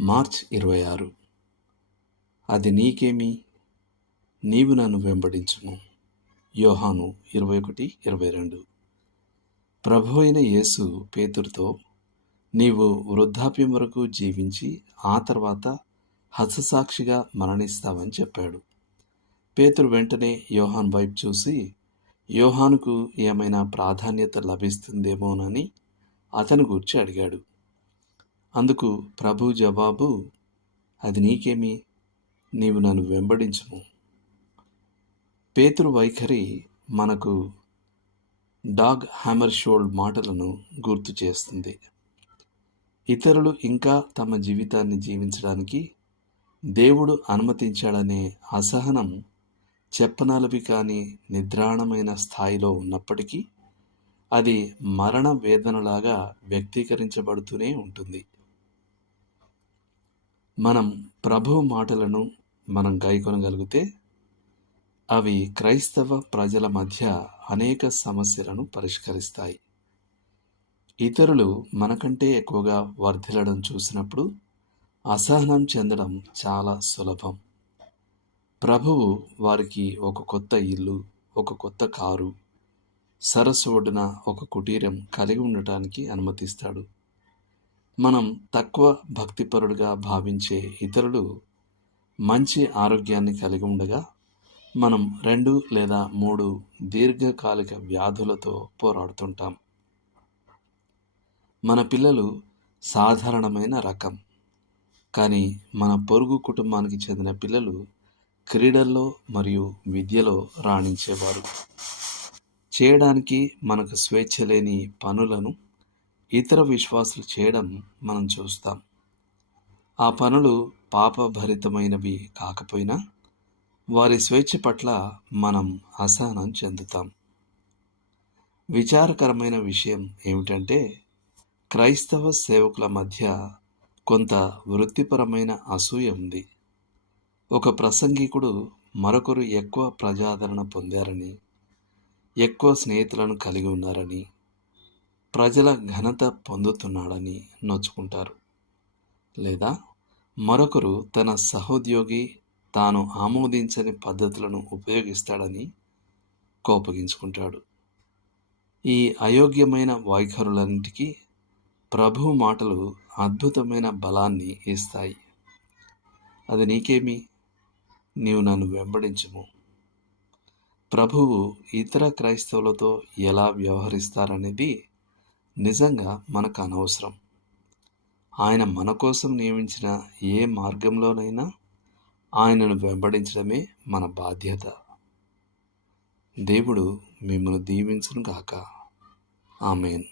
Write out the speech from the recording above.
March 26. అది నీకేమి, నీవు నన్ను వెంబడించుము. యోహాను 21:22. ప్రభువైన యేసు పేతురుతో, నీవు వృద్ధాప్యం వరకు జీవించి ఆ తర్వాత హతసాక్షిగా మరణిస్తావని చెప్పాడు. పేతురు వెంటనే యోహాను వైపు చూసి, యోహానుకు ఏమైనా ప్రాధాన్యత లభిస్తుందేమోనని అతని గూర్చి అడిగాడు. అందుకు ప్రభు జవాబు, అది నీకేమి, నీవు నన్ను వెంబడించుము. పేతురు వైఖరి మనకు డాగ్ హ్యామర్షోల్డ్ మాటలను గుర్తు చేస్తుంది. ఇతరులు ఇంకా తమ జీవితాన్ని జీవించడానికి దేవుడు అనుమతించాడనే అసహనం చెప్పనలవి కాని నిద్రాణమైన స్థాయిలో ఉన్నప్పటికీ అది మరణ వేదనలాగా వ్యక్తీకరించబడుతూనే ఉంటుంది. మనం ప్రభువు మాటలను గైకొనగలిగితే అవి క్రైస్తవ ప్రజల మధ్య అనేక సమస్యలను పరిష్కరిస్తాయి. ఇతరులు మనకంటే ఎక్కువగా వర్ధిల్లడం చూసినప్పుడు అసహనం చెందడం చాలా సులభం. ప్రభువు వారికి ఒక కొత్త ఇల్లు, ఒక కొత్త కారు, సరస్సు ఒడ్డున ఒక కుటీరం కలిగి ఉండటానికి అనుమతిస్తాడు. మనం తక్కువ భక్తిపరుడుగా భావించే ఇతరులు మంచి ఆరోగ్యాన్ని కలిగి ఉండగా మనం 2 లేదా 3 దీర్ఘకాలిక వ్యాధులతో పోరాడుతుంటాం. మన పిల్లలు సాధారణమైన రకం, కానీ మన పొరుగు కుటుంబానికి చెందిన పిల్లలు క్రీడల్లో మరియు విద్యలో రాణించేవారు. చేయడానికి మనకు స్వేచ్ఛ లేని పనులను ఇతర విశ్వాసులు చేయడం మనం చూస్తాం. ఆ పనులు పాపభరితమైనవి కాకపోయినా వారి స్వేచ్ఛ పట్ల మనం అసహనం చెందుతాం. విచారకరమైన విషయం ఏమిటంటే, క్రైస్తవ సేవకుల మధ్య కొంత వృత్తిపరమైన అసూయ ఉంది. ఒక ప్రసంగికుడు మరొకరు ఎక్కువ ప్రజాదరణ పొందారని, ఎక్కువ స్నేహితులను కలిగి ఉన్నారని, ప్రజల ఘనత పొందుతున్నాడని నొచ్చుకుంటారు. లేదా మరొకరు తన సహోద్యోగి తాను ఆమోదించని పద్ధతులను ఉపయోగిస్తాడని కోపగించుకుంటాడు. ఈ అయోగ్యమైన వైఖరులన్నిటికీ ప్రభువు మాటలు అద్భుతమైన బలాన్ని ఇస్తాయి. అది నీకేమి, నీవు నన్ను వెంబడించుము. ప్రభువు ఇతర క్రైస్తవులతో ఎలా వ్యవహరిస్తారనేది నిజంగా మనకు అనవసరం. ఆయన మన కోసం నియమించిన ఏ మార్గంలోనైనా ఆయనను వెంబడించడమే మన బాధ్యత. దేవుడు మిమ్మల్ని దీవించును గాక. ఆమేన్.